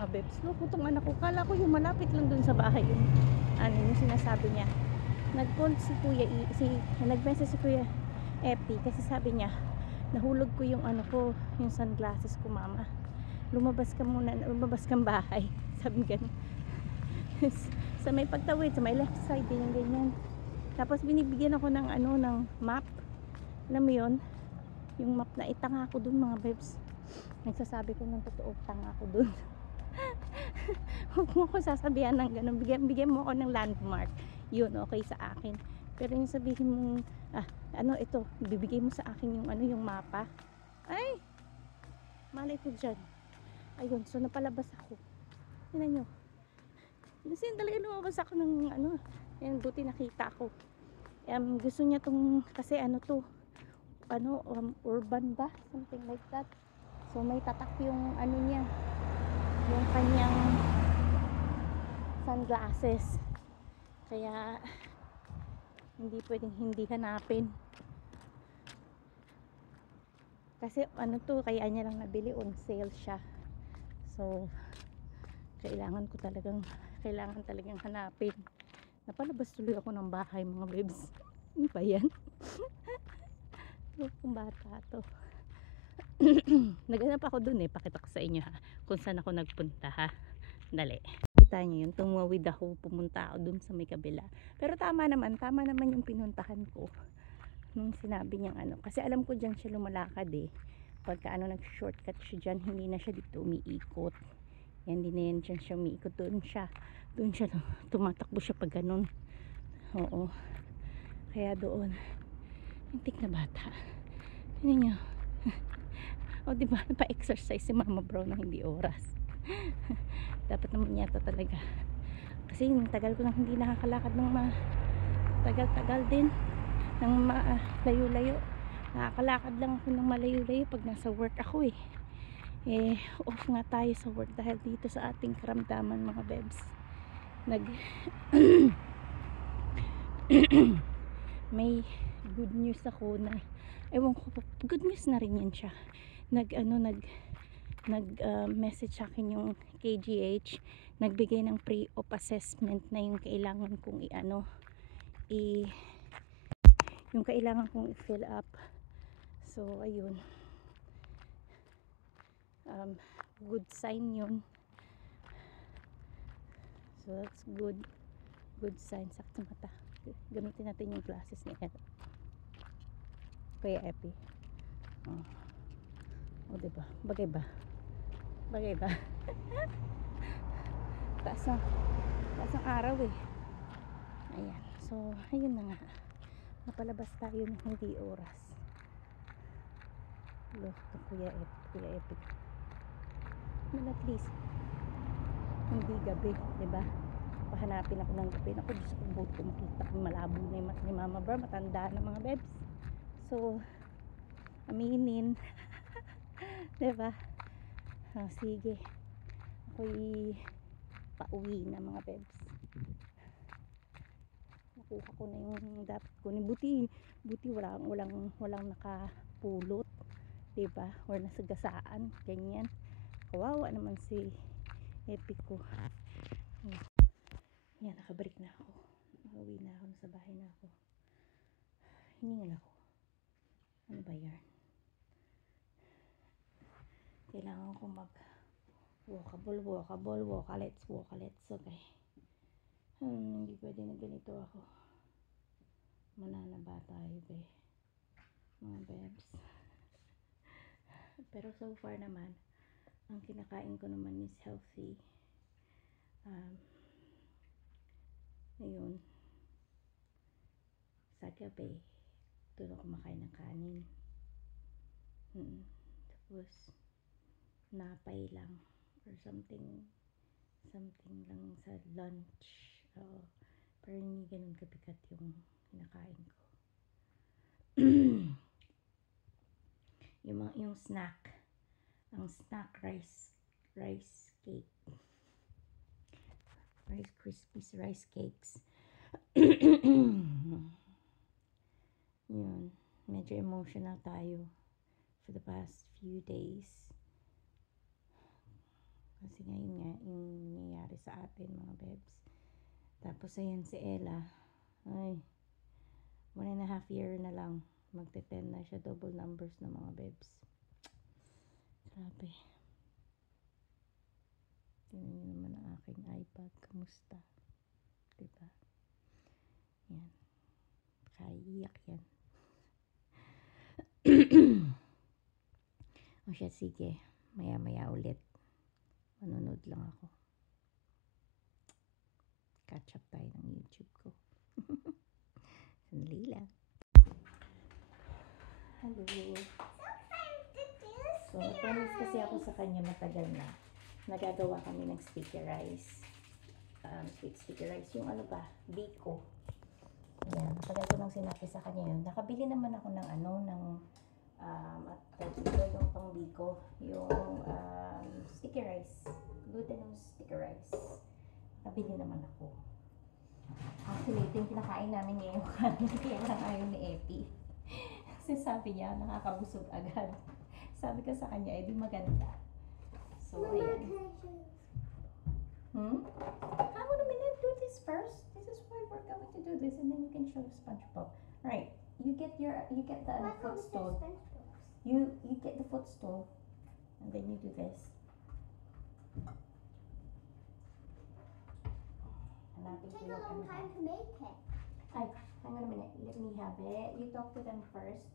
mga bebs. Loko tong anak ko. Kala ko yung malapit lang dun sa bahay yung ano yung sinasabi niya. Nag-call si Kuya nag-message si Kuya Epi kasi sabi niya nahulog ko yung ano ko, yung sunglasses ko, mama. Lumabas ka muna, lumabas kang bahay. Sabi ganun. Sa may pagtawid, sa may left side, ganyan. Tapos binibigyan ako ng ano, ng map. Alam mo yun? Yung map na itanga ako dun, mga babes. Nagsasabi ko ng totoo, tanga ako dun. Huwag mo ko sasabihan ng ganun. Bigyan mo ako ng landmark. Yun, okay sa akin. Pero yung sabihin mo, ano ito, bibigay mo sa akin yung ano, yung mapa. Ay! Malay ko dyan. Ayun, so napalabas ako. Tingnan nyo. Kasi talaga lumabas ako ng ano, yan, buti nakita ko. Gusto niya tong, kasi ano to, ano, urban ba? Something like that. So may tatak yung ano niya, yung kanyang sunglasses. Kaya hindi pwedeng hindi hanapin. Kasi ano to, kaya niya lang nabili, on sale siya. So kailangan talagang hanapin. Napalabas tuloy ako ng bahay, mga babes. Ano ba yan? Kung bata to. Naghanap ako dun pakita ko sa inyo ha, kung saan ako nagpunta ha. Dali. Kita nyo yun, tumawid ako, pumunta ako dun sa may kabila. Pero tama naman yung pinuntahan ko. Nung sinabi niyang ano, kasi alam ko dyan siya lumalakad pagka ano, nag-shortcut siya dyan, hindi na siya dito umiikot. Yan, hindi na yan dyan siya umiikot, doon siya tumatakbo siya pag ganun. Oo, kaya doon antik na bata. Tingnan nyo. O diba, napa-exercise si Mama Bro na hindi oras. Dapat naman yata talaga. Kasi tagal ko nang hindi nakakalakad ng tagal-tagal din. Ng layo-layo. Nakakalakad lang ako ng malayo-layo pag nasa work ako off nga tayo sa work dahil dito sa ating karamdaman, mga bebs. May good news ako na, ewan ko, good news na rin yan siya. Message sa akin yung KGH, nagbigay ng pre-op assessment na yung kailangan kong yung kailangan kong i-fill up. So ayun, good sign yun. So that's good sign. Sakto mata, gamitin natin yung glasses niya. Kuya Epi, diba, bagay ba taas ang araw ayan. So ayun na nga, napalabas tayo ng hindi oras. Kuya Epi well, at least hindi gabi, diba? Pahanapin ako ng gabi. Ako, Diyos ko, buti ko makita ko malabo na yung mata ni Mama Bro, matanda na, mga bebs. So aminin. Diba? Sige, ako'y pauwi na, mga bebs. Nakuha ko na yung dapat ko. Buti walang nakapulot, diba? Or nasagasaan, ganyan. Kawawa naman si Epic ko. Yan, nakabalik na ako. Nakauwi na ako, nasa bahay na ako. Hiningal ako. Ano ba yan? Kailangan ko mag walkalets. Okay. Hindi pwede na ganito ako. Mananaba tayo, mga bebs. Pero so far naman, ang kinakain ko naman is healthy. Ngayon, sa gabi, doon ako kumakain ng kanin. Tapos, napay lang or something lang sa lunch. Pero hindi ganun kabigat yung kinakain ko. yung snack, ang snack rice cake, Rice Krispies rice cakes. Yun, medyo emotional tayo for the past few days Kasi ngayon nga, yung nangyayari sa atin, mga bebs. Tapos, ayan si Ella. Ay, 1.5 year na lang. Magte-10 na siya. Double numbers na mga bebs. Grabe. Tingnan niyo naman ang aking iPad. Kamusta? Diba? Yan. Kaiyak yan. O siya, sige. Maya-maya ulit. Manonood lang ako. Catch up tayo ng YouTube ko. Sandali lang. Hello. So, nag-promise kasi ako sa kanya matagal na. Nagagawa kami ng sticky rice. Sticky rice. Yung ano ba? Biko. Ayan. Matagal ko nang sinabi sa kanya yun. Nakabili naman ako ng at ito yung pang biko. Yung sticky rice. Glutinous sticky rice. Nakabili naman ako. Actually, ito yung kinakain namin ngayon. Kaya lang ayaw ni Epi. Kasi sabi niya, nakakabusog agad. Sabi ko sa kanya, di maganda. So, ayan. Hang on a minute, do this first. This is why we're going to do this, and then you can show SpongeBob. Right, you get the footstool. You get the footstool, and then you do this. It takes a long time to make it. Ay, hang on a minute. Let me have it. You talk to them first.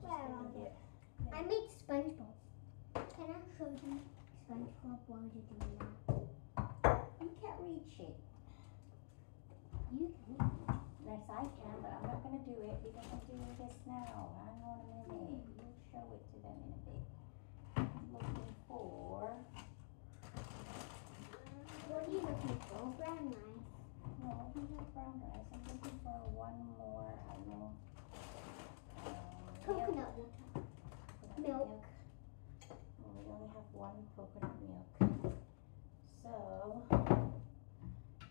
Where are they? I made SpongeBob. Can I show you SpongeBob while you're doing that? You can't reach it. You can. Yes, I can, but I'm not going to do it because I'm doing this now. Hang on a minute. You'll show it to them in a bit. I'm looking for... What are you looking for? Brown rice. No, not brown rice. I'm looking for one more, Coconut water. Milk. Oh, we only have one coconut milk. So,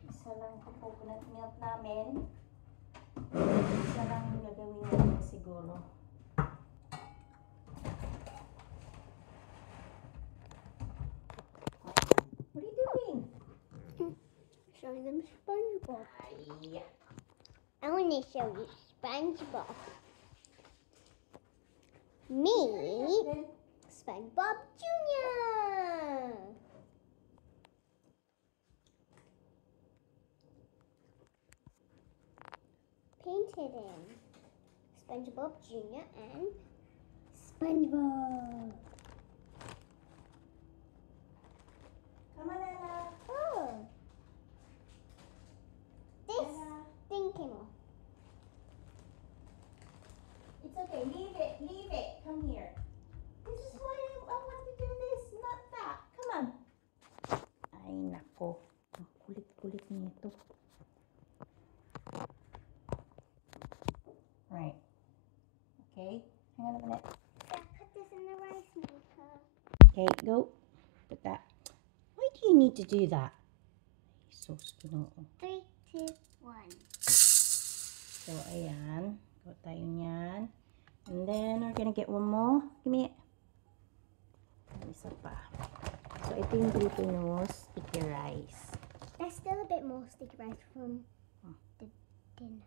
isa lang yung coconut milk namin. Isa lang yung gagawin natin siguro. What are you doing? Show them SpongeBob. Yeah. I want to show you SpongeBob. Me, SpongeBob Jr. Painted in SpongeBob Jr. and SpongeBob. Come on, Ella. Oh, this Ella. thing came off. It's okay. Leave it. Leave it. Come here. This is why I want to do this, not that. Come on. Ay, nako. Ang kulit-kulit nito. Right. Okay. Hang on a minute. Put this in the rice maker. Okay, go. Put that. Why do you need to do that? So, 3, 2, 1. So, ayan. Gawa tayo niyan. And then, we're gonna get one more. Give me it. Isa pa. So, ito yung glutinous sticky rice. There's still a bit more sticky rice from the tin.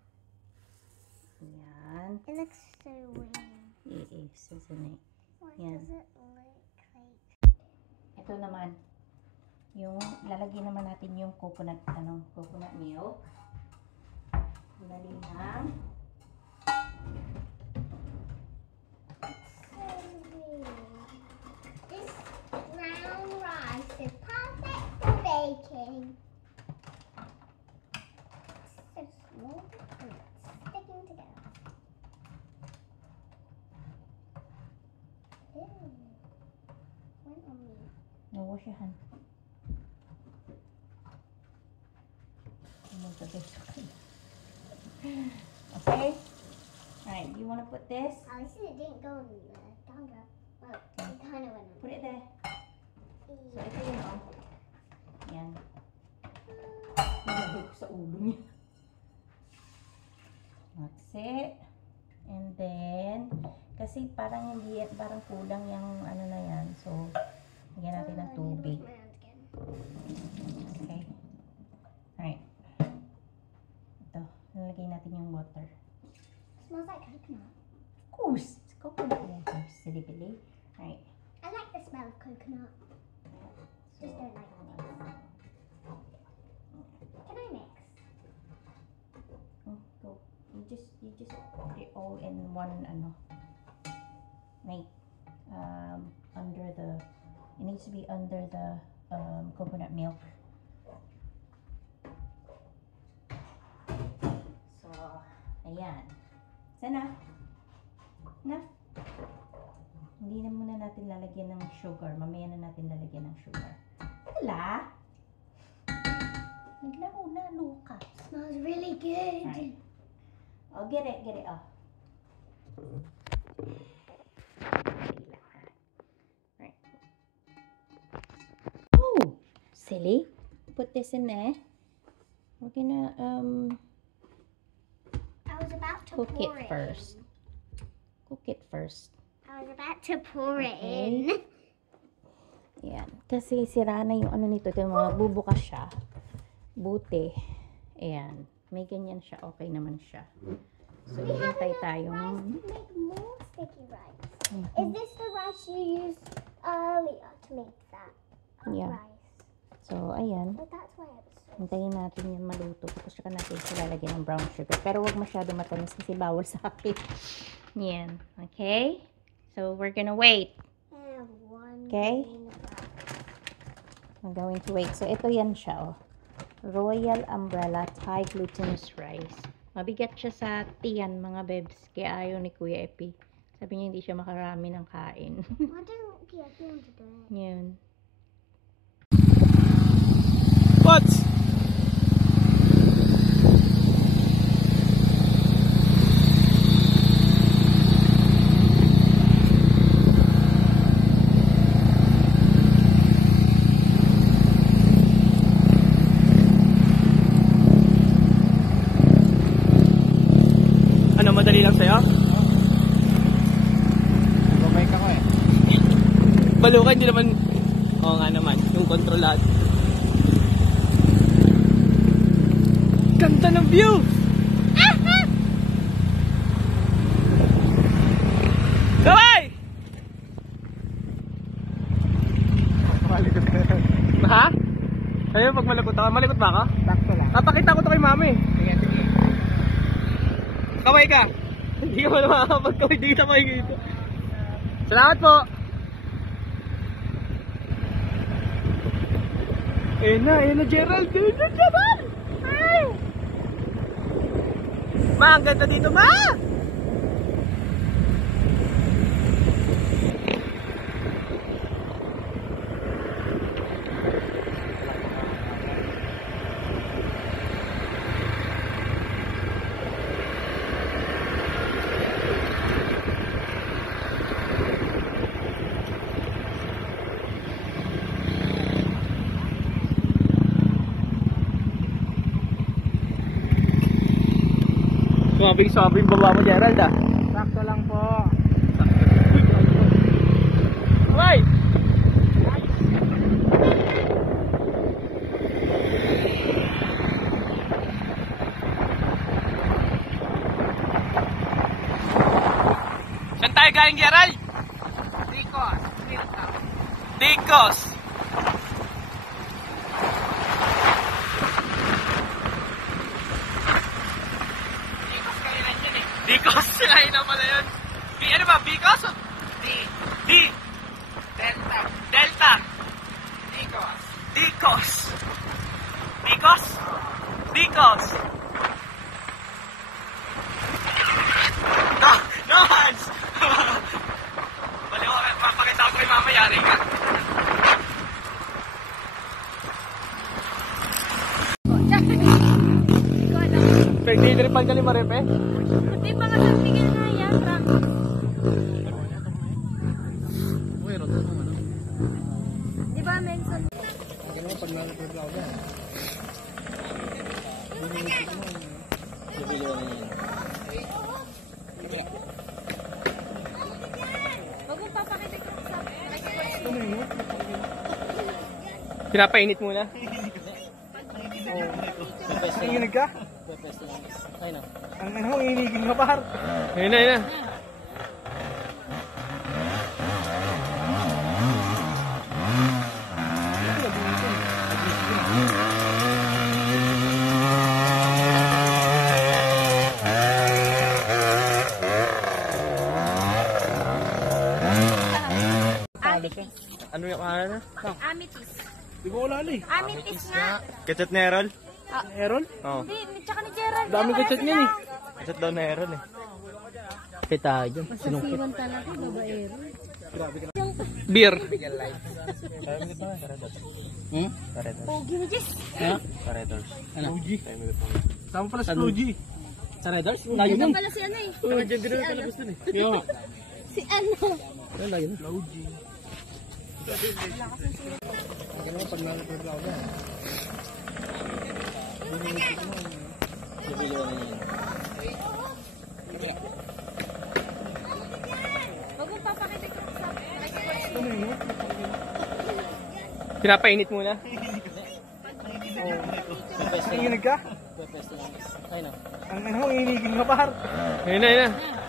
Ayan. It looks so weird. It is, isn't it? What Yan. does it look like? Ito naman. Yung, lalagyan naman natin yung coconut milk. Dali lang. So weird. This brown rice is perfect for baking. It's so small and it's sticking together. Ew. Went on me. No, wash your hand. Okay? Alright, you want to put this? At least it didn't go in the thunder. Well, it kind of went Put it there. on. So, ito yun, oh. Yan. Nilagay ko sa ulo niya. That's it. And then, kasi parang hindi, parang kulang yung ano na yan. So, Lagyan natin ng tubig. Okay. Alright. Ito. Nalagay natin yung water. Smells like coconut. Of course. It's coconut water. Silly Billy. Alright. I like the smell of coconut. Just don't like the taste. Can I mix? Go. You just put it all in one like under the, it needs to be under the coconut milk. So ayan. Sana na, hindi na muna natin lalagyan ng sugar. Mamaya na natin lalagyan ng sugar. Hala, naglaro na, Luka. Smells really good. Right. Oh, get it, oh. Right. Oh, silly. Put this in there. We're gonna I was about to cook it pour it first. Cook it first. I was about to pour it Okay. in. Ayan. Kasi sira na yung ano nito. Ito, bubukas siya. Buti. Ayan. May ganyan siya. Okay naman siya. So, We have hintay enough rice tayong... to make more sticky rice. Mhm. Is this the rice you used earlier to make that Yeah. rice? So, ayan. But that's why it was so. Hintayin natin yan maluto. Tapos saka natin siya lalagyan ng brown sugar. Pero wag masyado matamis kasi bawal sa akin. Yan. Okay? So, we're gonna wait. And one Okay. grain of rice. I'm going to wait. So, ito yan siya, oh. Royal Umbrella Thai Glutinous Rice. Mabigat siya sa tiyan, mga bebs. Kaya ayaw ni Kuya Epi. Sabi niya hindi siya makarami ng kain. Why don't you want to do it? Yun. What? Ano, madali lang sa'yo? Babay ka ko eh. Balukan, hindi naman. Oo nga naman, yung kontrolado. Ganda ng view! Kaway! Malikot ka. Ha? Sa'yo pag malakot ako, malikot ba ako? Sakto lang. Papakita ko to kay mami. Sige, sige. Kaway ka! Hindi ka wala makakapagkaway dito kayo dito. Salamat po! Ayun na Gerald! Ayun na Gerald! Ay! Ma, ang ganda dito, ma! Sabi yung baba mo, Gerald, ah. Sakto lang po. Hoy! Saan tayo galing, Gerald? Dicos. Dicos. Bicos, sinahin na pala yun. Ano ba, Bicos? D. Delta. Dicos. Bicos. Bicos. No hands! Baliw, mapakita ko kay mama, yari ka. Nagdidripan ka ni Marepe? Hindi pa nga sabihin na yan, Frank. Di ba, Menson? Pag nalapag ako dyan. Huwag mong papakita ko sa Pinapainit muna. Nanginig ka? Ayun na. Ang ano, iniging ka par. Ayun na, ayun na. Ano yung ano? Amethyst. Di ko wala eh. Amethyst nga. Kachat na Errol? Meron? Oo. Hindi, tsaka ni Gerald. Dami ko chat niyan eh. Kachat daw na Errol eh. Kapit tayo dyan. Sinungkit. Siwan talaga, babaero. Beer. Hmm? Pogi mo, Jess. Ha? Ano? Sama pala si Luigi. Sa Redars? Layo Ito nun. pala si ano eh. Nandiyan din na kalabas dun eh. Yo. Si ano. Ayun, layo nun. Luigi. Ano pag nalapag ako na? Huwag mong papakita ko sa Pinapainit muna. Nanginig ka? Ayun na. Ang ano, iniging ka par. Ayun na, ayun na.